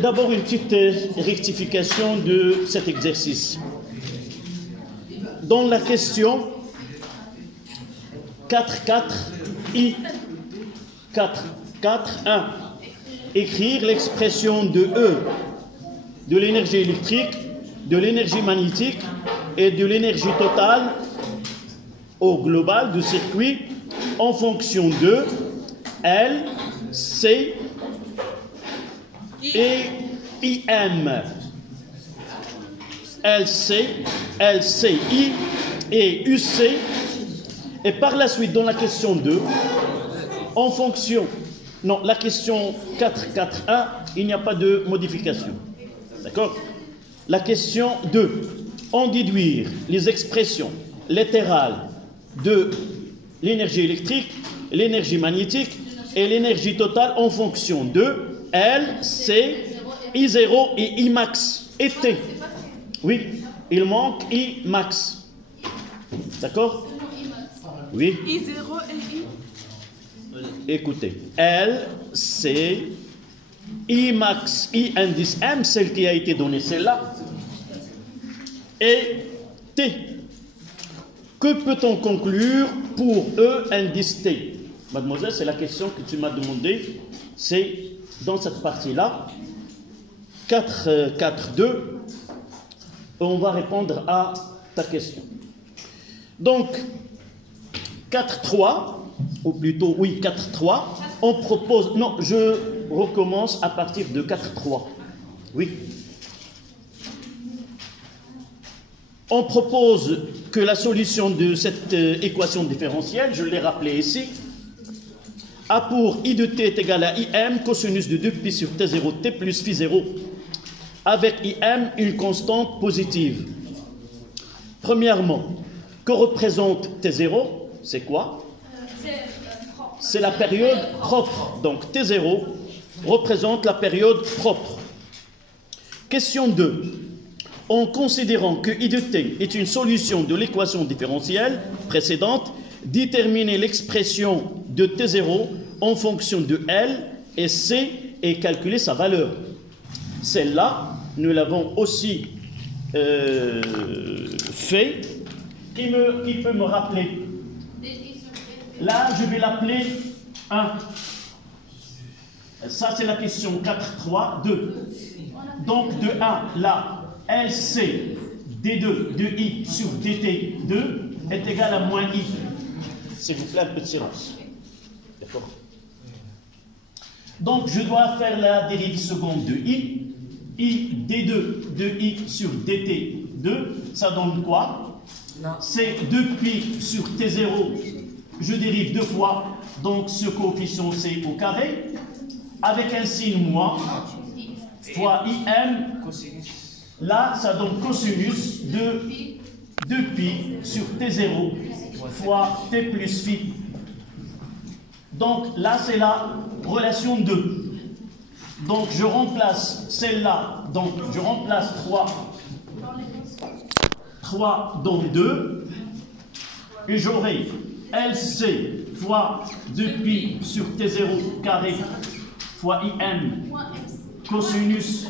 D'abord, une petite rectification de cet exercice. Dans la question 4.4i, 4.4.1, écrire l'expression de E, de l'énergie électrique, de l'énergie magnétique et de l'énergie totale au global du circuit en fonction de L, C et IM. LC, LCI et UC. Et par la suite, dans la question 2, en fonction... Non, la question 4.4.1, il n'y a pas de modification. D'accord? La question 2, en déduire les expressions littérales de l'énergie électrique, l'énergie magnétique et l'énergie totale en fonction de L, C, I0 et I max et T. Oui, il manque I max. D'accord? Oui. I0 et I. Écoutez, L, C, I max, I indice M, celle qui a été donnée, celle-là, et T. Que peut-on conclure pour E indice T? Mademoiselle, c'est la question que tu m'as demandé, c'est dans cette partie-là, 4.4.2, on va répondre à ta question. Donc, 4.3, ou plutôt, oui, 4.3, on propose... Non, je recommence à partir de 4.3. Oui. On propose que la solution de cette équation différentielle, je l'ai rappelé ici, A pour I de t est égal à IM cosinus de 2pi sur T0, T plus Phi0, avec IM une constante positive. Premièrement, que représente T0? C'est quoi? C'est la période propre. Donc T0 représente la période propre. Question 2. En considérant que I de t est une solution de l'équation différentielle précédente, déterminer l'expression de T0 en fonction de L et C et calculer sa valeur. Celle-là, nous l'avons aussi fait. Qui peut me rappeler? Là, je vais l'appeler 1. Ça, c'est la question 4.3.2. Donc, de 1, là, LC D2 de I sur DT2 est égal à moins I. S'il vous plaît, un peu de silence. D'accord? Donc, je dois faire la dérive seconde de I. I D2 de I sur DT2, ça donne quoi? C'est 2pi sur T0. Je dérive deux fois, donc ce coefficient c'est au carré, avec un signe moins, fois IM, là ça donne cosinus de 2pi sur T0 fois T plus Phi. Donc là c'est la relation 2. Donc je remplace celle-là, donc je remplace 3 dans 2, et j'aurai LC fois 2pi sur T0 carré fois IM cosinus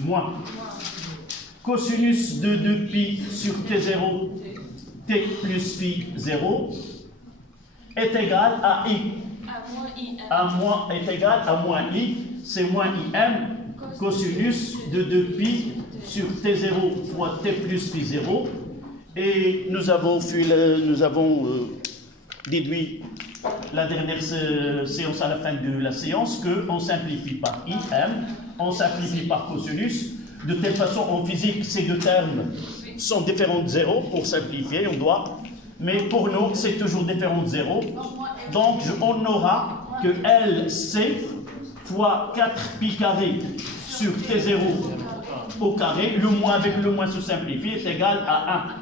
moins cosinus de 2pi sur T0 T plus Phi 0 est égal à I. Est égal à moins I, c'est moins IM cosinus de 2pi sur T0 fois T plus Phi 0. Et nous avons déduit la dernière séance à la fin de la séance qu'on simplifie par IM, on simplifie par cosinus. De telle façon, en physique, ces deux termes sont différents de 0 pour simplifier, on doit. Mais pour nous, c'est toujours différent de 0. Donc, on aura que LC fois 4pi carré sur T0 au carré, le moins avec le moins se simplifie, est égal à 1.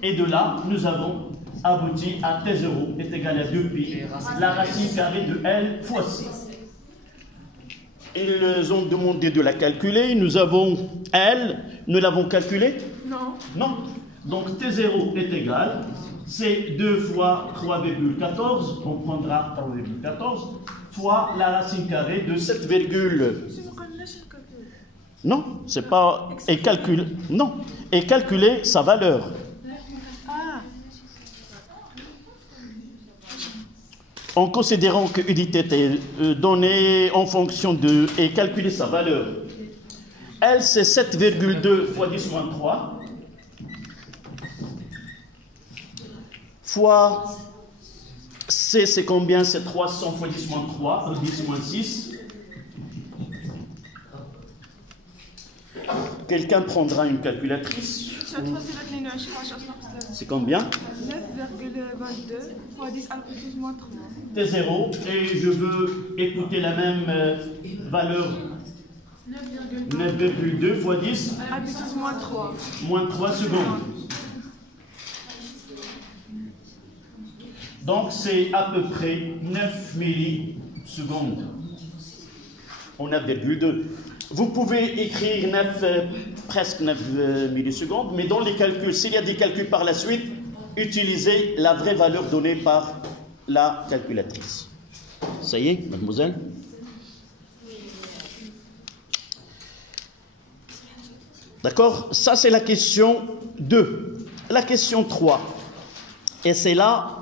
Et de là, nous avons abouti à T0 est égal à 2pi, la racine carrée de L fois C. Ils ont demandé de la calculer. Nous avons L, nous l'avons calculée? Non. Non. Donc T0 est égal, c'est 2 fois 3,14, on prendra 3,14, fois la racine carrée de 7, non, c'est pas... Et calculer, non, et calculer sa valeur. En considérant que unité est donnée en fonction de... et calculer sa valeur. L, c'est 7,2 fois 10 moins 3 fois C, c'est combien? C'est 300 fois 10 moins 3, 10 moins 6. Quelqu'un prendra une calculatrice. C'est combien? 9,22 fois 10 à la puissance moins 3. T0, et je veux écouter la même valeur. 9,2 fois 10 à la puissance moins 3. Moins 3 secondes. Donc c'est à peu près 9 millisecondes. On a 9,2. Vous pouvez écrire 9, presque 9 millisecondes, mais dans les calculs, s'il y a des calculs par la suite, utilisez la vraie valeur donnée par la calculatrice. Ça y est, mademoiselle? D'accord? Ça, c'est la question 2. La question 3. Et c'est là,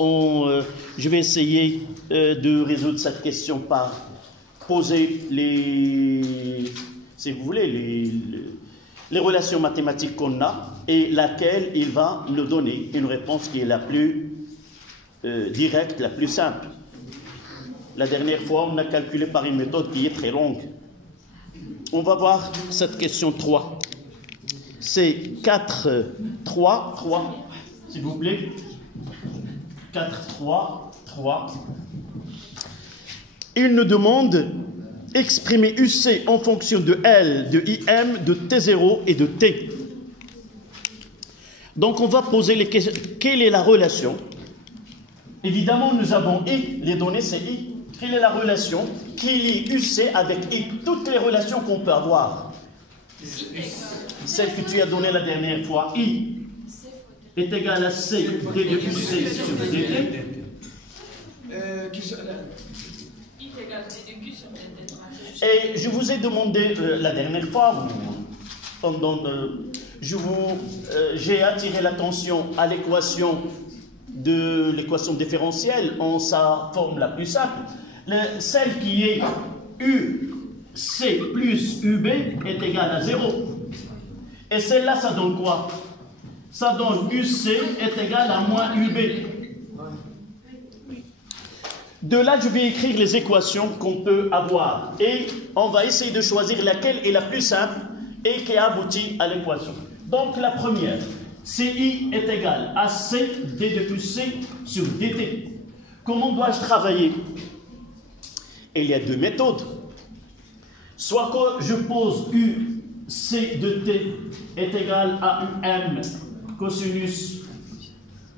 je vais essayer de résoudre cette question par poser si vous voulez, les relations mathématiques qu'on a et laquelle il va nous donner une réponse qui est la plus directe, la plus simple. La dernière fois, on a calculé par une méthode qui est très longue. On va voir cette question 3. C'est 4, 3, s'il vous plaît. 4, 3. Il nous demande exprimer UC en fonction de L, de IM, de T0 et de T. Donc on va poser les questions. Quelle est la relation? Évidemment, nous avons I, les données c'est I. Quelle est la relation qui lie UC avec I? Toutes les relations qu'on peut avoir. Celle que tu as donnée la dernière fois, I est égal à C D de UC sur DT. Et je vous ai demandé la dernière fois, j'ai attiré l'attention à l'équation différentielle en sa forme la plus simple. Celle qui est UC plus UB est égale à 0. Et celle-là, ça donne quoi? Ça donne UC est égal à moins UB. De là, je vais écrire les équations qu'on peut avoir. Et on va essayer de choisir laquelle est la plus simple et qui aboutit à l'équation. Donc, la première, CI est égal à C, D de plus C sur DT. Comment dois-je travailler? Il y a deux méthodes. Soit que je pose UC de T est égal à UM cosinus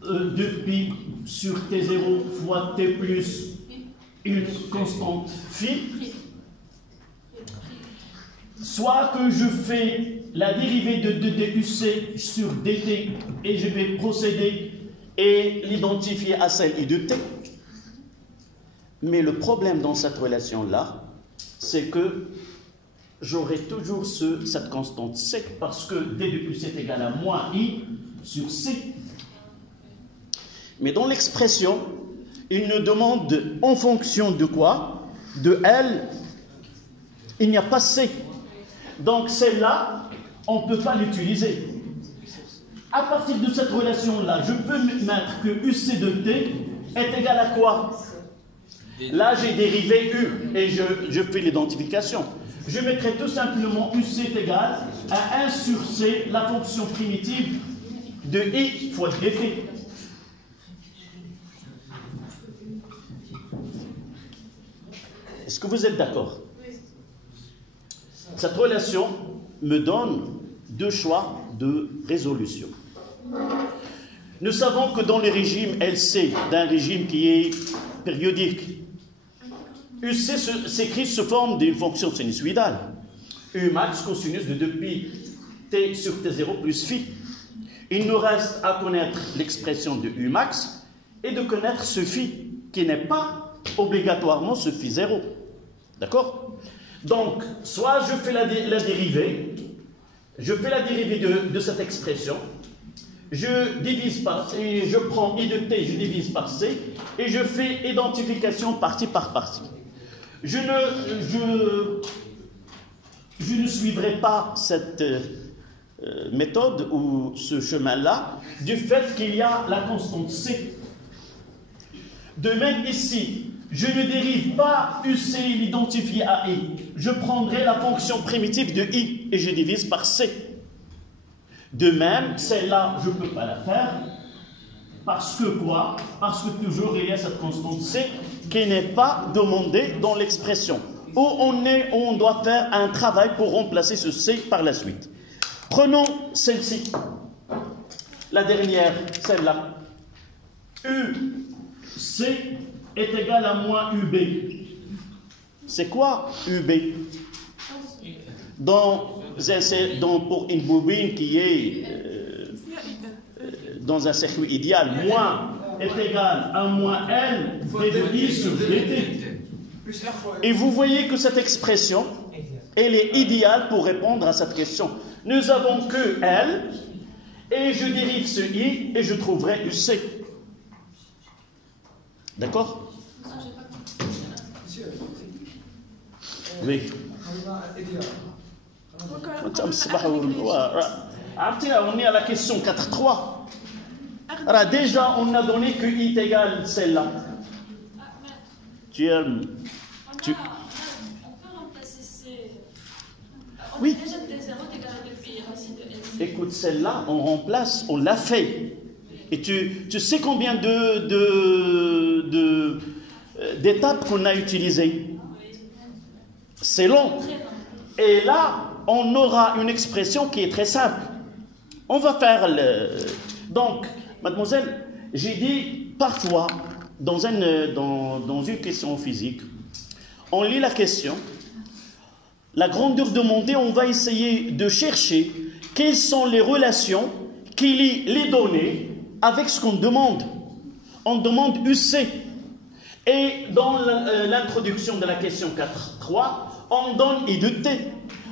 de pi sur T0 fois T plus une constante phi, soit que je fais la dérivée de DUC sur DT et je vais procéder et l'identifier à celle I de T. Mais le problème dans cette relation-là, c'est que j'aurai toujours cette constante C parce que D de plus C est égal à moins I sur C. Mais dans l'expression, il nous demande en fonction de quoi? De L, il n'y a pas C. Donc celle-là, on ne peut pas l'utiliser. À partir de cette relation-là, je peux mettre que UC de T est égal à quoi? Là, j'ai dérivé U et je fais l'identification. Je mettrai tout simplement UC est égal à 1 sur C, la fonction primitive de I fois dt. Est-ce que vous êtes d'accord? Oui. Cette relation me donne deux choix de résolution. Nous savons que dans le régime LC, d'un régime qui est périodique, UC s'écrit sous forme d'une fonction sinusoïdale. U max cosinus de 2pi t sur t0 plus phi. Il nous reste à connaître l'expression de U max et de connaître ce phi qui n'est pas obligatoirement ce phi 0. D'accord? Donc, soit je fais la dérivée, de cette expression, je divise par, et je prends I de t, je divise par c, et je fais identification partie par partie. Je ne suivrai pas cette méthode ou ce chemin-là du fait qu'il y a la constante c. De même ici, je ne dérive pas UC, l'identifié à I. Je prendrai la fonction primitive de I et je divise par C. De même, celle-là, je ne peux pas la faire. Parce que quoi? Parce que toujours il y a cette constante C qui n'est pas demandée dans l'expression. Où on doit faire un travail pour remplacer ce C par la suite. Prenons celle-ci. La dernière, celle-là. UC est égal à moins UB. C'est quoi UB? Pour une bobine qui est dans un circuit idéal, moins est égal à moins L d de I sur dt. Et vous voyez que cette expression, elle est idéale pour répondre à cette question. Nous avons que L, et je dérive ce I, et je trouverai UC. D'accord? Oui. On est à la question 4.3. Déjà, on a donné que I est égal à celle-là. On peut remplacer C. Oui. Déjà T0 est égal à 2pi racine de S. Écoute, celle-là, on remplace, on l'a fait. Et tu sais combien d'étapes qu'on a utilisées? C'est long. Et là, on aura une expression qui est très simple. On va faire Donc, mademoiselle, j'ai dit parfois, dans une question physique, on lit la question, la grandeur demandée, on va essayer de chercher quelles sont les relations qui lient les données avec ce qu'on demande. On demande UC. Et dans l'introduction de la question 4.3, on donne I de T.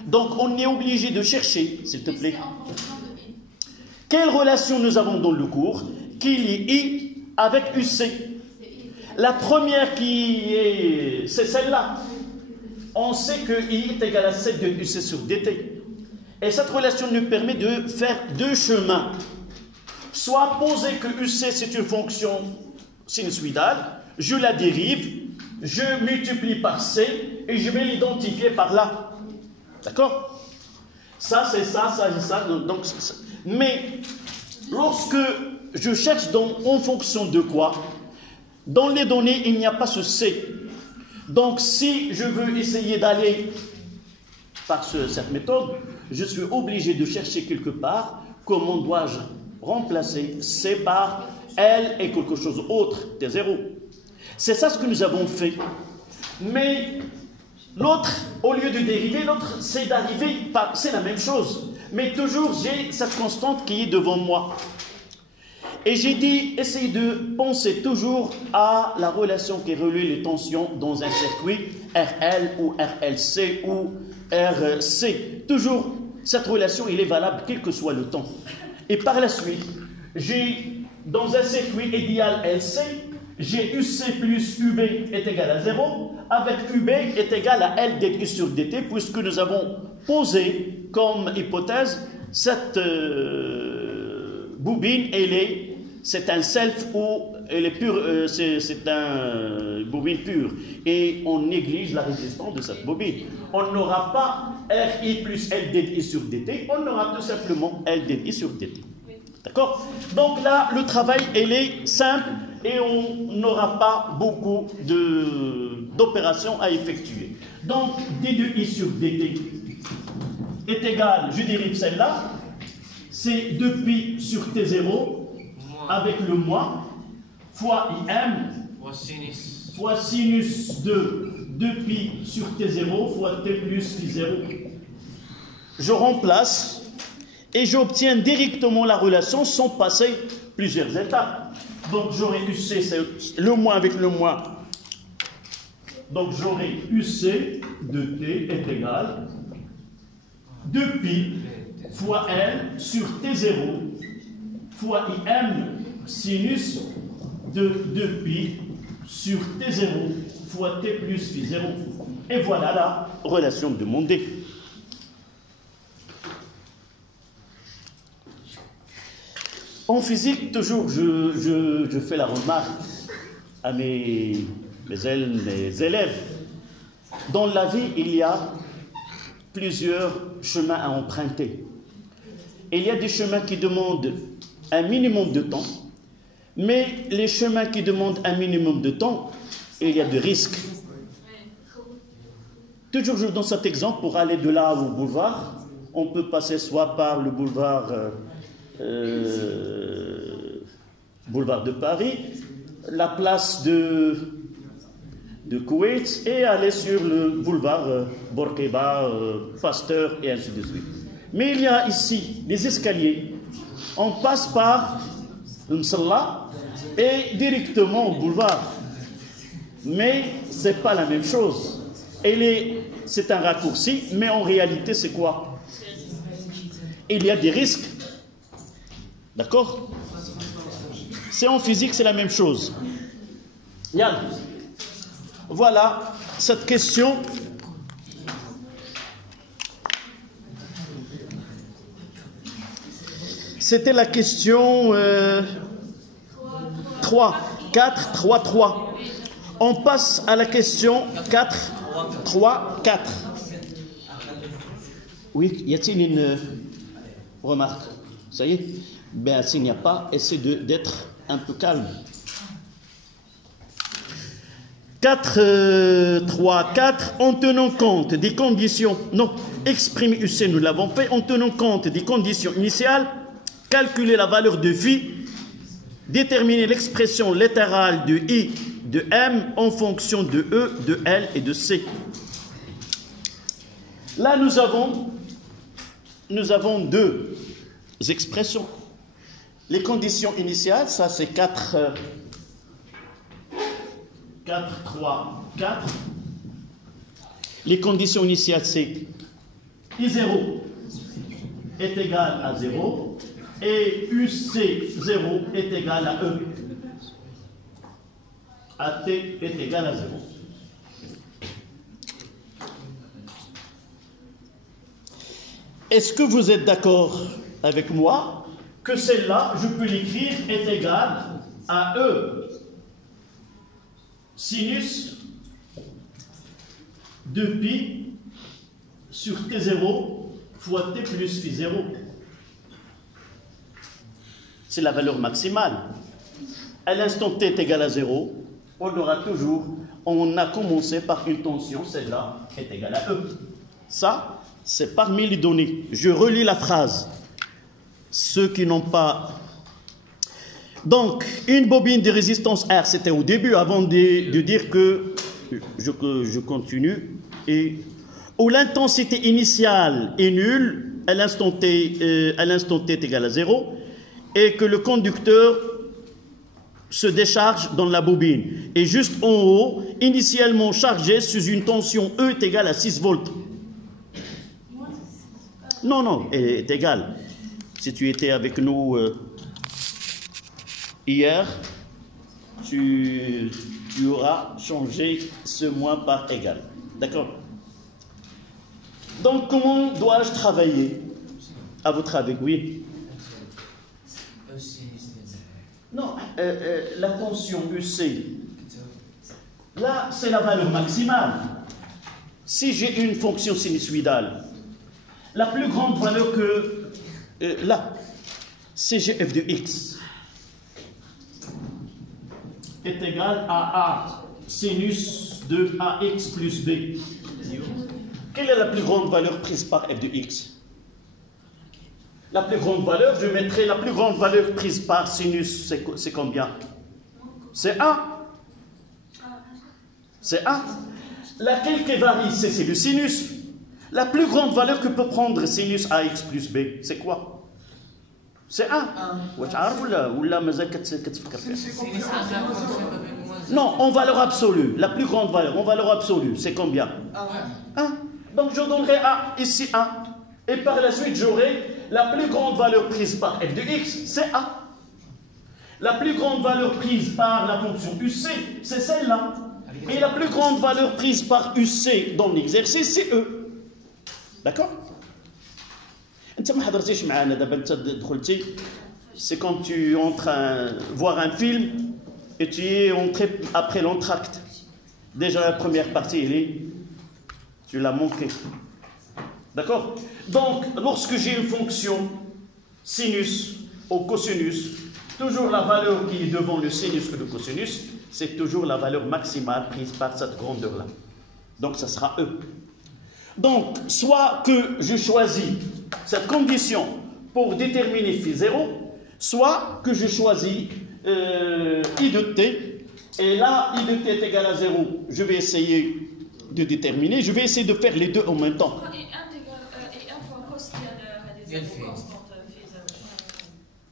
Donc on est obligé de chercher, s'il te plaît, quelle relation nous avons dans le cours qui lie I avec UC. La première c'est celle-là. On sait que I est égal à 7 de UC sur dt. Et cette relation nous permet de faire deux chemins. Soit poser que UC c'est une fonction sinusoïdale, je la dérive, je multiplie par C et je vais l'identifier par là. D'accord? Ça c'est ça, ça c'est ça. Donc, mais lorsque je cherche en fonction de quoi, dans les données il n'y a pas ce C. Donc si je veux essayer d'aller par cette méthode, je suis obligé de chercher quelque part comment dois-je remplacer C par L et quelque chose d'autre, T0. C'est ça ce que nous avons fait. Mais l'autre, au lieu de dériver, l'autre c'est d'arriver, c'est la même chose. Mais toujours j'ai cette constante qui est devant moi. Et j'ai dit, essayez de penser toujours à la relation qui relie les tensions dans un circuit RL ou RLC ou RC. Toujours, cette relation, elle est valable quel que soit le temps. Et par la suite, dans un circuit idéal LC, j'ai UC plus UB est égal à 0, avec UB est égal à L dt sur dt, puisque nous avons posé comme hypothèse cette bobine, c'est un self ou elle est pure, c'est un bobine pure, et on néglige la résistance de cette bobine. On n'aura pas RI plus L dt sur dt, on aura tout simplement L dt sur dt. D'accord? Donc là, le travail, il est simple et on n'aura pas beaucoup d'opérations à effectuer. Donc, d de I sur dt est égal, je dérive celle-là, c'est 2pi sur T0 avec le moins fois IM fois sinus de 2pi sur T0 fois T plus Phi 0. Je remplace et j'obtiens directement la relation sans passer plusieurs étapes. Donc j'aurais UC, c'est le moins avec le moins, Donc j'aurai UC de T est égal 2pi fois L sur T0 fois IM sinus de 2pi sur T0 fois T plus phi 0. Et voilà la relation demandée. En physique, toujours, je fais la remarque à mes élèves. Dans la vie, il y a plusieurs chemins à emprunter. Il y a des chemins qui demandent un minimum de temps, mais les chemins qui demandent un minimum de temps, il y a des risques. Toujours je donne cet exemple pour aller de là au boulevard. On peut passer soit par le boulevard de Paris, la place de Koweït et aller sur le boulevard Bourguiba, Pasteur et ainsi de suite. Mais il y a ici des escaliers. On passe par Msalla et directement au boulevard. Mais ce n'est pas la même chose. C'est un raccourci, mais en réalité, c'est quoi? Il y a des risques. D'accord? C'est en physique, c'est la même chose. Yann, voilà cette question. C'était la question 3, 4, 3, 3. On passe à la question 4, 3, 4. Oui, y a-t-il une remarque? Ça y est? Ben, s'il n'y a pas, essayez d'être un peu calme. 4, 3, 4, en tenant compte des conditions, non, exprimer UC, nous l'avons fait, en tenant compte des conditions initiales, calculer la valeur de phi, déterminer l'expression littérale de I de M en fonction de E, de L et de C. Là, nous avons deux expressions. Les conditions initiales, ça c'est 4, 3, 4. Les conditions initiales, c'est I0 est égal à 0 et UC0 est égal à E. AT est égal à 0. Est-ce que vous êtes d'accord avec moi que celle-là, je peux l'écrire, est égale à E sinus de pi sur T0 fois T plus phi 0. C'est la valeur maximale. À l'instant T est égal à 0, on aura toujours, on a commencé par une tension, celle-là est égale à E. Ça, c'est parmi les données. Je relis la phrase. Ceux qui n'ont pas... Donc, une bobine de résistance R, c'était au début, avant de dire que je continue, et où l'intensité initiale est nulle, à l'instant T est égal à 0, et que le conducteur se décharge dans la bobine. Et juste en haut, initialement chargé sous une tension E est égale à 6 volts. Non, elle est égale. Si tu étais avec nous hier, tu auras changé ce moins par égal. D'accord? Donc, comment dois-je travailler? À votre avis, oui? Non, la tension UC, là, c'est la valeur maximale. Si j'ai une fonction sinusoïdale, la plus grande valeur que là, CGF de x est égal à A sinus de AX plus B. Quelle est la plus grande valeur prise par f de x? La plus grande valeur, je mettrai la plus grande valeur prise par sinus, c'est combien? C'est 1. C'est 1. Laquelle qui varie, c'est le sinus. La plus grande valeur que peut prendre sinus AX plus B, c'est quoi? C'est 1. واش عارف ولا مازال كتفكر فيها؟ Non, en valeur absolue. La plus grande valeur, en valeur absolue, c'est combien? 1. Donc je donnerai A, ici 1. Et par la suite, j'aurai la plus grande valeur prise par f de x, c'est A. La plus grande valeur prise par la fonction UC, c'est celle-là. Et la plus grande valeur prise par UC dans l'exercice, c'est E. D'accord? C'est quand tu es en train de voir un film et tu es entré après l'entracte. Déjà la première partie, tu l'as manqué. D'accord? Donc, lorsque j'ai une fonction sinus ou cosinus, toujours la valeur qui est devant le sinus ou le cosinus, c'est toujours la valeur maximale prise par cette grandeur-là. Donc, ça sera E. Donc, soit que je choisis cette condition pour déterminer phi 0, soit que je choisis I de t, et là, I de t est égal à 0. Je vais essayer de déterminer, je vais essayer de faire les deux en même temps.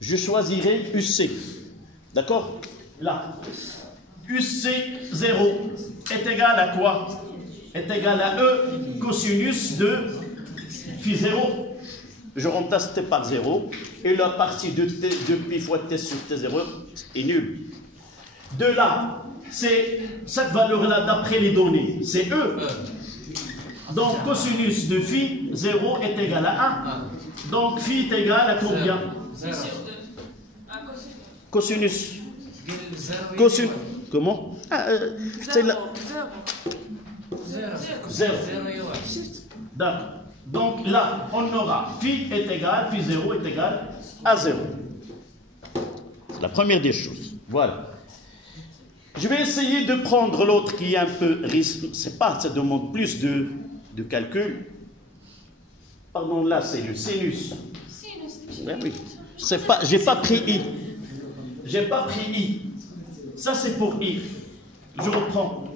Je choisirai UC. D'accord? Là. UC 0 est égal à quoi? Est égal à E cosinus de phi 0. Je remplace t par 0. Et la partie de t de pi fois t sur t0 est nulle. De là, c'est cette valeur-là d'après les données. C'est E. Donc cosinus de phi 0 est égal à 1. Donc phi est égal à combien? Cosinus. Cosinus. Comment? C'est là. 0. D'accord. Donc là, on aura phi est égal, phi 0 est égal à 0. C'est la première des choses. Voilà. Je vais essayer de prendre l'autre qui est un peu risque. C'est pas, ça demande plus de calcul. Pardon, là c'est le sinus. Ben oui. C'est pas, j'ai pas pris I. J'ai pas pris I. Ça c'est pour I. Je reprends.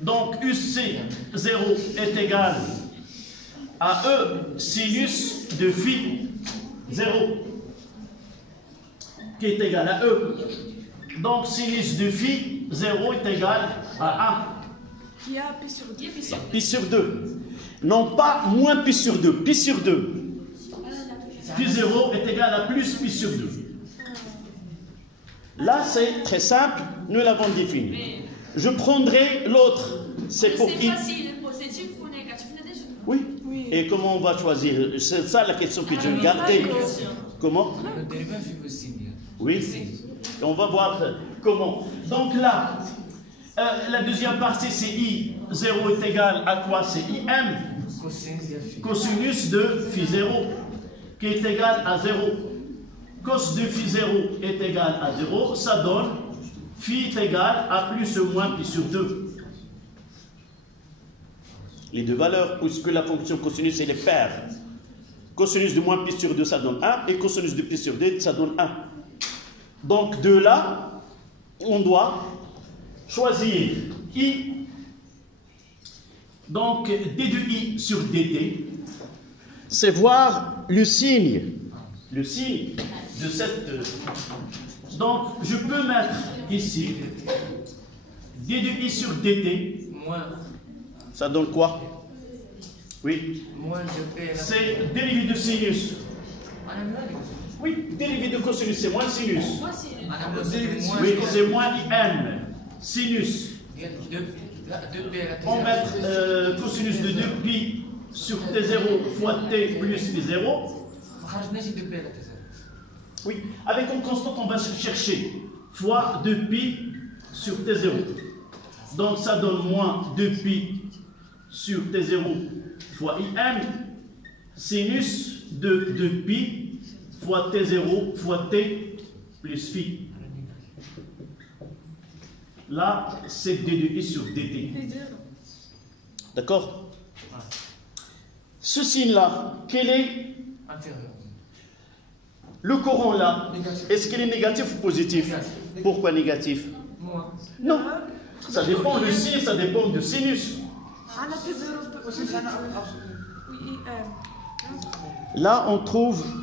Donc UC 0 est égal à E sinus de phi 0 qui est égal à E. Donc sinus de phi 0 est égal à 1. Il y a pi sur 2. Pi sur 2. Non pas moins pi sur 2, pi sur 2. Phi 0 est égal à plus pi sur 2. Là, c'est très simple, nous l'avons défini. Je prendrai l'autre, c'est pour I. C'est pas s'il est positif ou négatif, déjà. Oui. Et comment on va choisir? C'est ça la question que je gardais. Comment? Le dérivatif aussi. Oui. On va voir comment. Donc là, la deuxième partie, c'est I. 0 est égal à quoi? C'est IM. Cosinus de phi 0, qui est égal à 0. Cos de phi 0 est égal à 0. Ça donne phi est égal à plus ou moins pi sur 2. Les deux valeurs, puisque la fonction cosinus, elle est paire. Cosinus de moins pi sur 2, ça donne 1. Et cosinus de pi sur 2, ça donne 1. Donc, de là, on doit choisir I. Donc, d de I sur dt, c'est voir le signe de cette... Donc, je peux mettre ici d de I sur dt. Ça donne quoi? Oui. C'est dérivé de sinus. Oui, dérivé de cosinus, c'est moins sinus. Oui, c'est moins IM. Sinus. On met cosinus de 2pi sur T0 fois T plus T0. Oui, avec une constante, on va chercher fois 2pi sur T0. Donc ça donne moins 2pi sur T0 fois IM, sinus de 2pi fois T0 fois T plus phi. Là, c'est d de I sur dt. D'accord? Ce signe-là, quel est le courant là? Est-ce qu'il est négatif ou positif? Pourquoi négatif? Non. Ça dépend du signe, ça dépend du sinus. Là,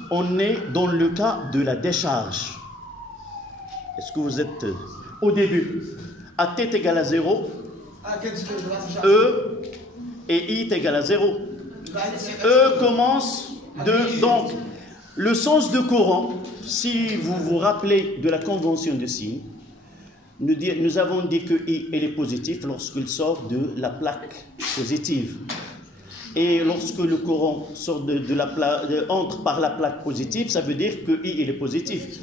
on est dans le cas de la décharge. Est-ce que vous êtes au début? à t est égal à 0, E et I est égal à 0. E commence de... Donc, le sens de courant, si vous vous rappelez de la convention de signes, nous avons dit que I est positif lorsqu'il sort de la plaque positive. Et lorsque le courant sort entre par la plaque positive, ça veut dire que I est positif.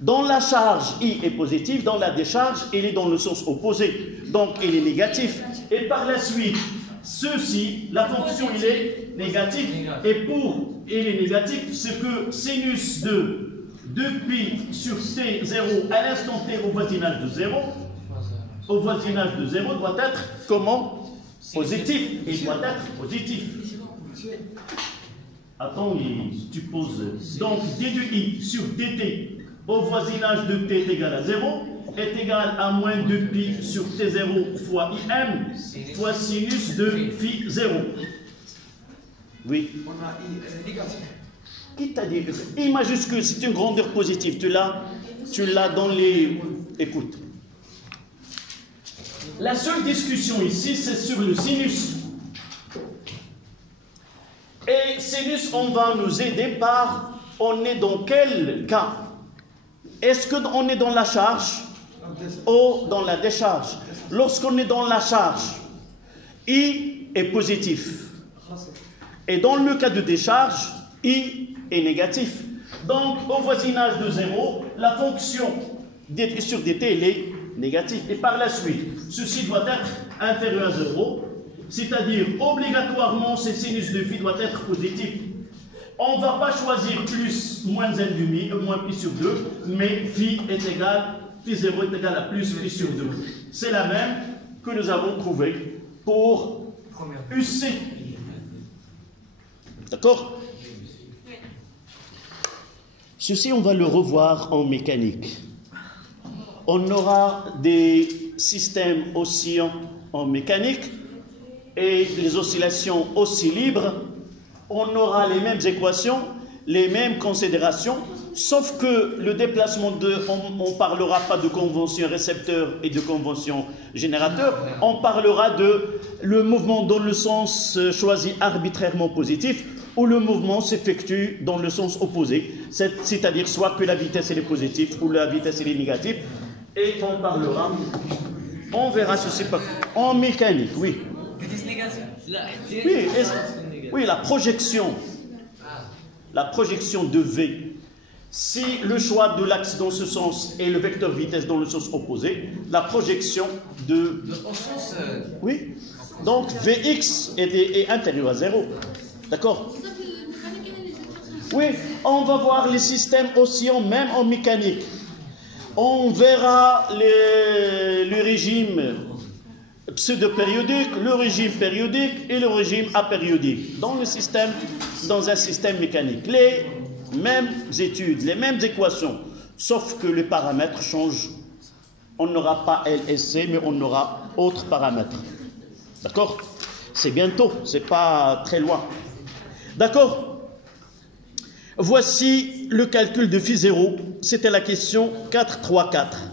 Dans la charge, I est positif, dans la décharge, il est dans le sens opposé. Donc, il est négatif. Et par la suite, ceci, la fonction, il est négatif. Et pour il est négatif, c'est que sinus de 2π sur T0 à l'instant T au voisinage de 0, doit être comment? Positif. Il doit être positif. Attends, tu poses. Donc, d de I sur dt au voisinage de T est égal à 0 est égal à moins 2π sur T0 fois IM fois sinus de phi 0. Oui. On a I négatif. Qui t'a dit? I majuscule, c'est une grandeur positive. Tu l'as dans les... Écoute. La seule discussion ici, c'est sur le sinus. Et sinus, on va nous aider par... On est dans quel cas? Est-ce qu'on est dans la charge ou dans la décharge? Lorsqu'on est dans la charge, I est positif. Et dans le cas de décharge, I est négatif. Donc, au voisinage de 0, la fonction sur dt, elle est négative. Et par la suite, ceci doit être inférieur à 0, c'est-à-dire obligatoirement, ce sinus de phi doit être positif. On ne va pas choisir plus, moins 1,5, moins pi sur 2, mais phi est égal, phi 0 est égal à plus pi sur 2. C'est la même que nous avons trouvée pour UC. D'accord? Ceci, on va le revoir en mécanique. On aura des systèmes oscillants en mécanique et les oscillations aussi libres. On aura les mêmes équations, les mêmes considérations, sauf que le déplacement on ne parlera pas de convention récepteur et de convention générateur, on parlera de le mouvement dans le sens choisi arbitrairement positif, où le mouvement s'effectue dans le sens opposé, c'est-à-dire soit que la vitesse elle est positive ou la vitesse elle est négative, et on parlera, on verra ceci en mécanique, oui. Vitesse négative. Oui, la projection de V. Si le choix de l'axe dans ce sens et le vecteur vitesse dans le sens opposé, la projection de... Au sens... Oui. Donc Vx est inférieur à 0. D'accord? Oui, on va voir les systèmes oscillants même en mécanique. On verra le régime pseudo-périodique, le régime périodique et le régime apériodique dans un système mécanique. Les mêmes études, les mêmes équations, sauf que les paramètres changent. On n'aura pas LSC, mais on aura autres paramètres. D'accord? C'est bientôt, c'est pas très loin. D'accord? Voici le calcul de phi 0. C'était la question 434.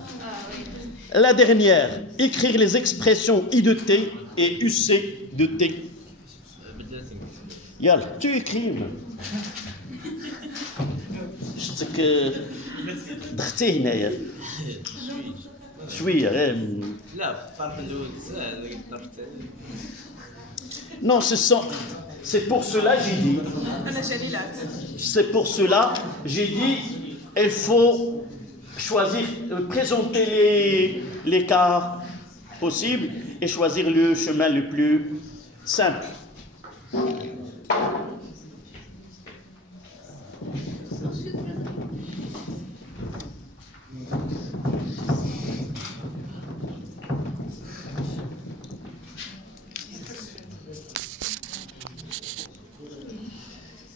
La dernière, écrire les expressions I de t et UC de t. Yal, tu écris. Je que ضغطي هنايا شويه غير. Non, c'est pour cela j'ai dit. C'est pour cela j'ai dit il faut choisir, présenter les cas possibles et choisir le chemin le plus simple.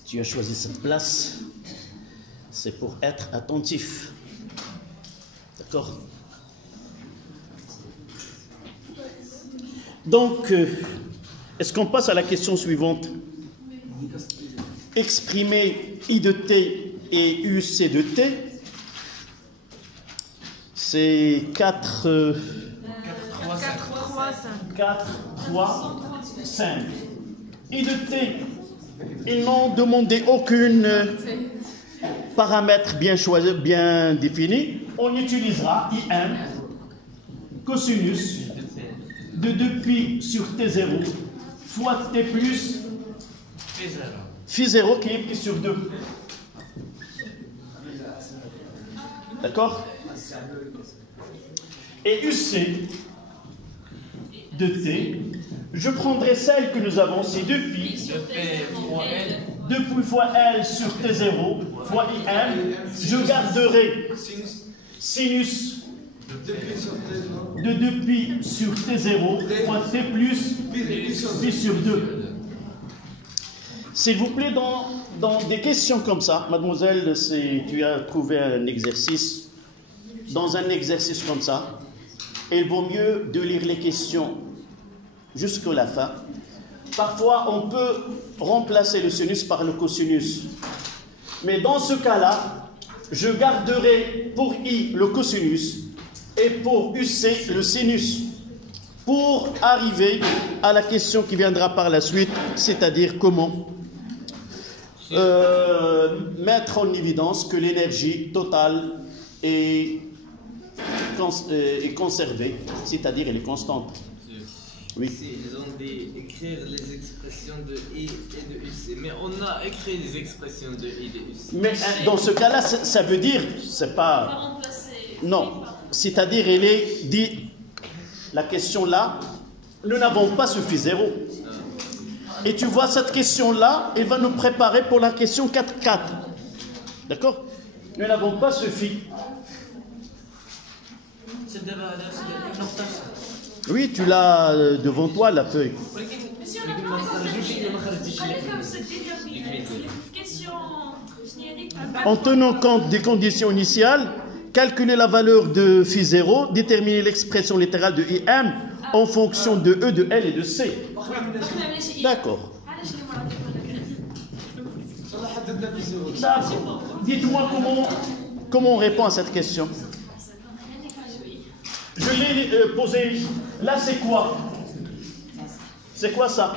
Tu as choisi cette place, c'est pour être attentif. D'accord? Donc, est-ce qu'on passe à la question suivante? Exprimer I de t et UC de t, c'est 4... fois 5. 4 fois 5. I de t, ils n'ont demandé aucune paramètre bien choisi, bien défini. On utilisera IM, cosinus de 2pi sur T0 fois T plus phi 0 qui est pi sur 2. D'accord? Et UC de T, je prendrai celle que nous avons, c'est 2pi 2pi fois L sur T0 fois IM. Je garderai sinus de 2pi sur T0 fois T plus pi sur 2. S'il vous plaît, dans des questions comme ça, mademoiselle, tu as trouvé un exercice. Dans un exercice comme ça, il vaut mieux de lire les questions jusqu'à la fin. Parfois, on peut remplacer le sinus par le cosinus. Mais dans ce cas-là, je garderai pour I le cosinus et pour UC le sinus, pour arriver à la question qui viendra par la suite, c'est-à-dire comment mettre en évidence que l'énergie totale est conservée, c'est-à-dire elle est constante. Oui. Ils ont dit écrire les expressions de I et de UC, mais on a écrit les expressions de I et de UC. Mais dans ce cas-là, ça veut dire, c'est pas... Non, c'est-à-dire, il est dit, la question là, nous n'avons pas ce phi 0. Et tu vois, cette question-là, elle va nous préparer pour la question 4-4. D'accord? Nous n'avons pas ce phi. Oui, tu l'as devant toi, la feuille. Monsieur, on a pas comme ce question. En tenant compte des conditions initiales, calculer la valeur de phi 0, déterminer l'expression littérale de IM en fonction de E, de L et de C. D'accord. Dites-moi comment on répond à cette question. Je l'ai posée. Là, c'est quoi? C'est quoi ça?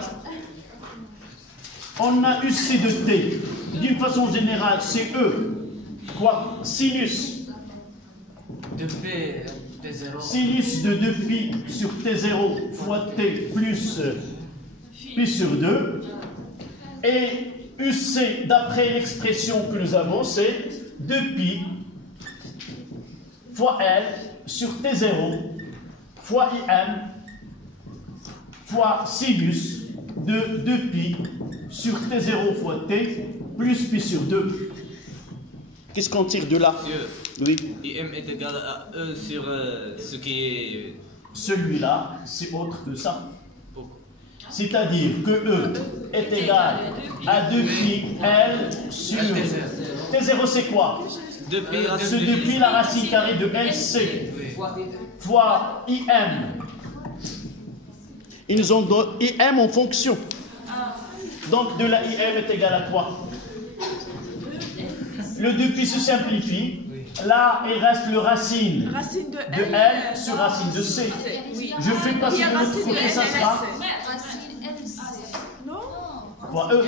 On a UC de T. D'une façon générale, c'est E. Quoi? Sinus. Sinus de 2pi sur T0 fois T plus pi sur 2. Et UC, d'après l'expression que nous avons, c'est 2pi fois L sur T0 fois IM fois sinus de 2pi sur T0 fois T plus pi sur 2. Qu'est-ce qu'on tire de là? Oui. IM est égal à E sur ce qui est... Celui-là, c'est autre que ça. C'est-à-dire que E est égal à 2pi L sur T0, c'est quoi? Ce 2pi, la racine carrée de LC fois IM. Ils nous ont donné IM en fonction. Donc de la IM est égal à quoi? Le 2pi se simplifie. Là, il reste le racine de L sur racine de C. Je fais passer de l'autre côté, ça sera fois E.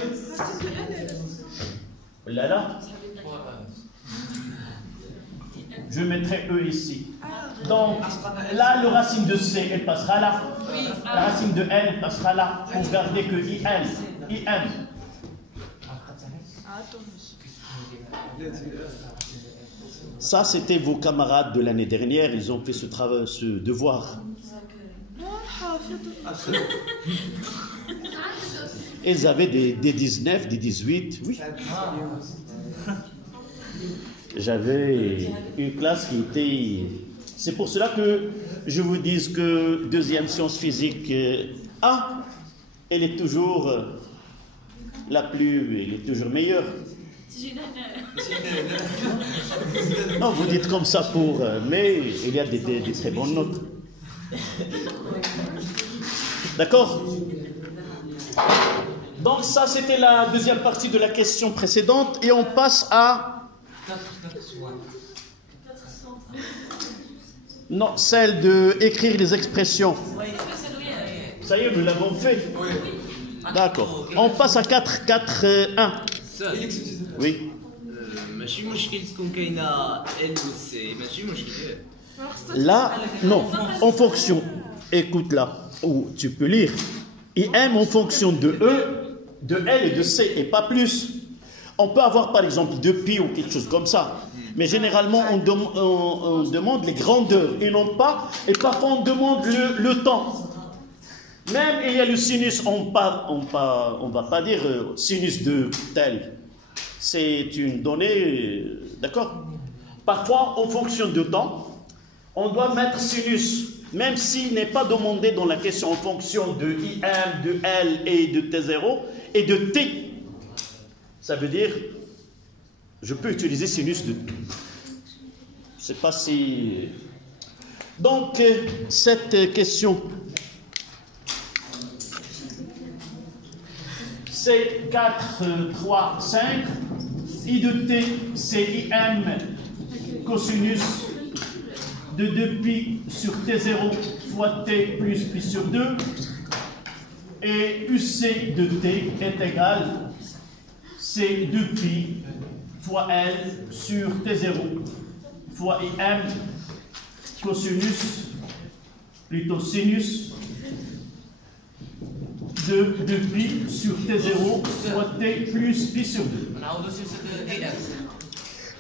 Là. Je mettrai E ici. Donc, là, le racine de C, elle passera là. La racine de L passera là. Pour garder que IM. Ça, c'était vos camarades de l'année dernière. Ils ont fait ce devoir. Ils avaient des 19, des 18. Oui. J'avais une classe qui était... C'est pour cela que je vous dis que deuxième science physique elle est toujours elle est toujours meilleure. Non, vous dites comme ça mais il y a des très bonnes notes. D'accord? Donc ça, c'était la deuxième partie de la question précédente et on passe à... Non, celle de écrire les expressions. Ça y est, nous l'avons fait. Oui. D'accord. On passe à 4, 4, 1. Ça, Oui. ماشي مشكل تكون كاينه ال و سي ماشي مشكل. Là, non. En fonction, écoute là, où tu peux lire. IM en fonction de E, de L et de C, et pas plus. On peut avoir par exemple 2 pi ou quelque chose comme ça. Mais généralement, on demande les grandeurs et non pas, et parfois on demande le temps. Même il y a le sinus, on va pas dire sinus de tel. C'est une donnée, d'accord? Parfois, en fonction du temps, on doit mettre sinus, même s'il n'est pas demandé dans la question en fonction de IM, de L et de T0 et de T. Ça veut dire, je peux utiliser sinus de... Je ne sais pas si... Donc, cette question, c'est 4, 3, 5. I de T, c'est IM cosinus de 2pi sur T0 fois T plus pi sur 2. Et UC de T est égal, c'est 2pi fois L sur T0 fois IM cosinus, plutôt sinus, de 2pi sur T0 fois T plus pi sur 2.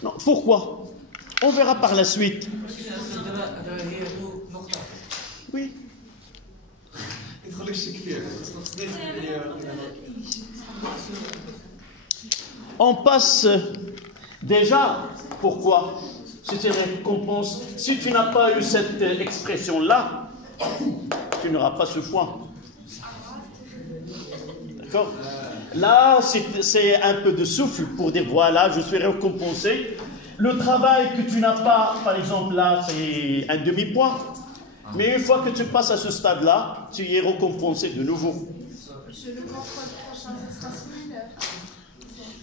Non, pourquoi? On verra par la suite. Oui. On passe déjà. Pourquoi? C'est une récompense. Si tu n'as pas eu cette expression-là, tu n'auras pas ce point. D'accord? Là, c'est un peu de souffle pour dire voilà, je suis récompensé. Le travail que tu n'as pas, par exemple, là, c'est un demi-point. Mais une fois que tu passes à ce stade-là, tu y es récompensé de nouveau. Le contrôle prochain, ça sera similaire.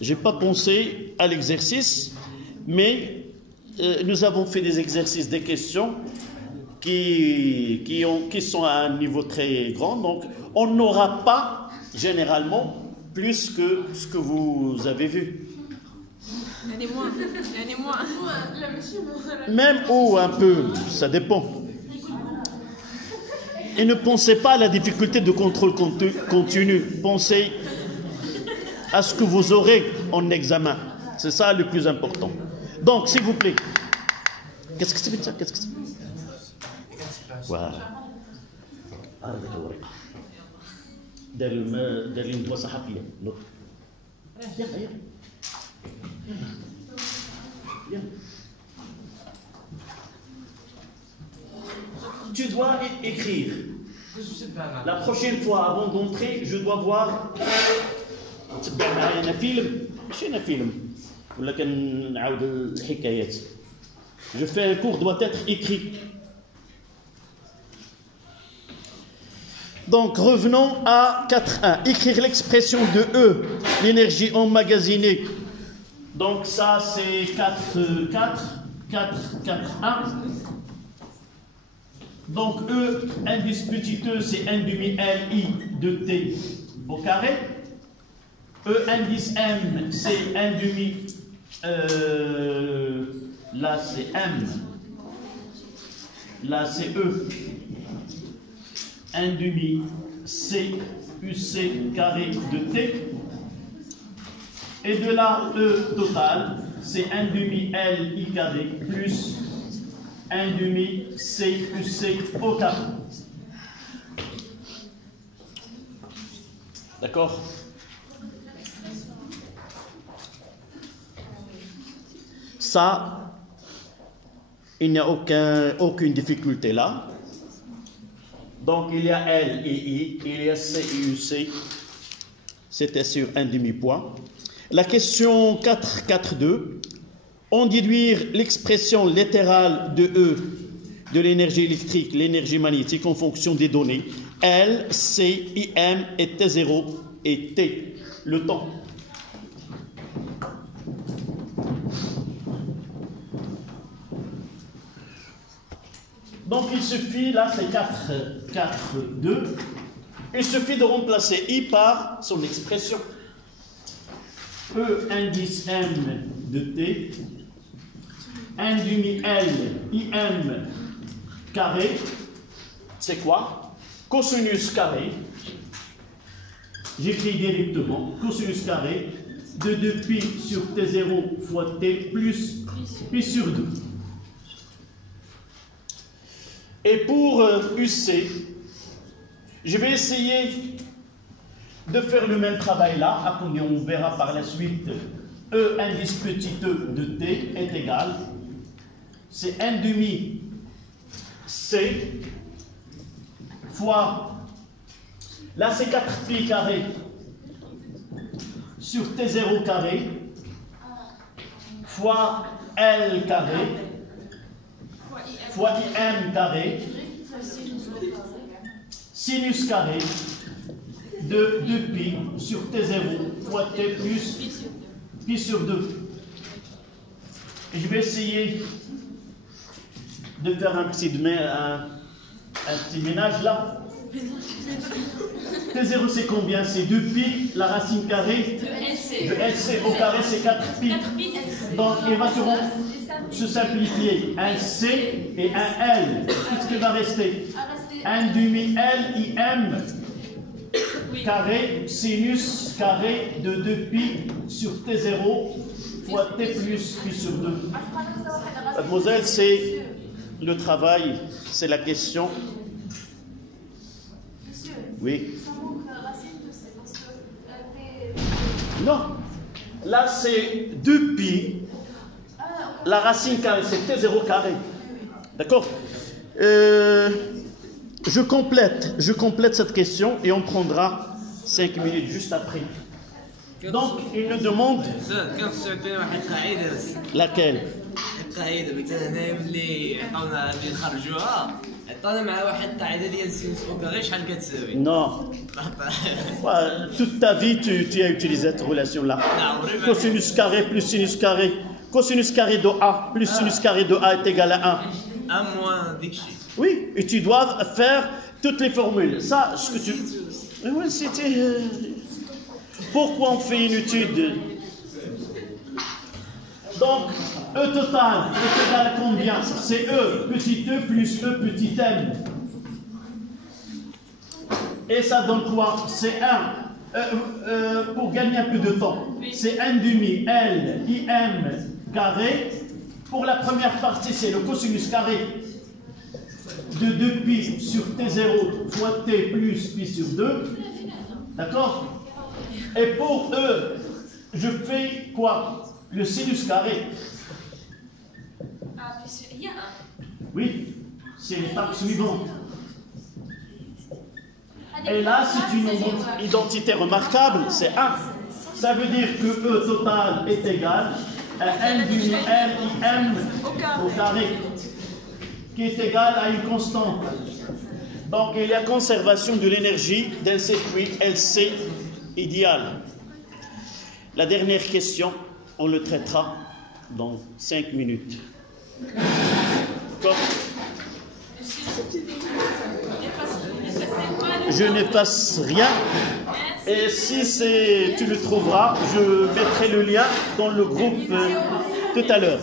Je n'ai pas pensé à l'exercice, mais nous avons fait des exercices, des questions qui sont à un niveau très grand. Donc, on n'aura pas, généralement, plus que ce que vous avez vu. Elle est moins. Même ou un peu, ça dépend. Et ne pensez pas à la difficulté de contrôle continu. Pensez à ce que vous aurez en examen. C'est ça le plus important. Donc, s'il vous plaît. Qu'est-ce que c'est ça? Qu'est-ce que c'est? Voilà. Tu dois écrire. La prochaine fois, avant d'entrer, je dois voir. Je fais un cours, doit être écrit. Donc, revenons à 4.1. Écrire l'expression de E, l'énergie emmagasinée. Donc, ça, c'est 4.1. Donc, E, indice petit e, c'est 1 demi Li de T au carré. E, indice M, c'est 1 demi. Là, c'est M. Là, c'est E. 1 demi C, UC carré de T. Et de là, E total, c'est 1 demi L I carré plus 1 demi C, UC au carré. D'accord? Ça, il n'y a aucune difficulté là. Donc, il y a L et I, il y a C et UC. C'était sur un demi-point. La question 4.4.2. On déduire l'expression littérale de E, de l'énergie électrique, l'énergie magnétique en fonction des données. L, C, IM et T0 et T, le temps. Donc il suffit, là c'est 4.2. Il suffit de remplacer I par son expression. E indice M de T, 1 demi L IM carré, c'est quoi? Cosinus carré, j'écris directement, cosinus carré de 2pi sur T0 fois T plus pi sur 2. Et pour UC, je vais essayer de faire le même travail là. Après, on verra par la suite. E indice petit e de T est égal. C'est 1 demi C fois, là c'est 4pi carré sur T0 carré fois L carré fois IM carré sinus carré de 2pi sur T0 fois T plus pi sur 2. Et je vais essayer de faire un petit ménage là. T0 c'est combien? C'est 2pi, la racine carrée de LC au carré c'est 4pi. Donc il va se simplifier. Un C et un L. Qu'est-ce qui va rester? 1 demi L IM carré sinus carré de 2pi sur T0 fois T plus pi sur 2. Mademoiselle, c'est le travail, c'est la question. Oui. Non. Là, c'est 2pi. La racine carrée, c'est T0 carré. D'accord? Je complète cette question et on prendra 5 minutes juste après. Donc, il nous demande laquelle? القاعده مثلا هنا اللي عطاونا اللي نخرجوها عطاونا مع واحد القاعده ديال سينوس او كاري شحال كتساوي؟ Non. Toute ta vie, tu as utilisé cette relation-là. Cosinus carré plus sinus carré. Cosinus carré de A plus sinus carré de A est égal à 1. 1 moins dix. Oui, et tu dois faire toutes les formules. Ça, ce que tu... Oui, c'était... Pourquoi on fait une étude? Donc, E total est égal à combien? C'est E petit e plus E petit m. Et ça donne quoi? C'est 1. Pour gagner un peu de temps, c'est 1 demi L IM carré. Pour la première partie, c'est le cosinus carré de 2pi sur T0 fois T plus pi sur 2. D'accord? Et pour E, je fais quoi? Le sinus carré. Ah, puis il y a un. Oui, c'est l'étape suivante. Et là, c'est une identité remarquable, c'est 1. Ça veut dire que E total est égal à 1 demi L IM au carré, qui est égal à une constante. Donc, il y a conservation de l'énergie d'un circuit LC idéal. La dernière question, on le traitera dans 5 minutes. Je n'efface rien. Et si tu le trouveras, je mettrai le lien dans le groupe tout à l'heure.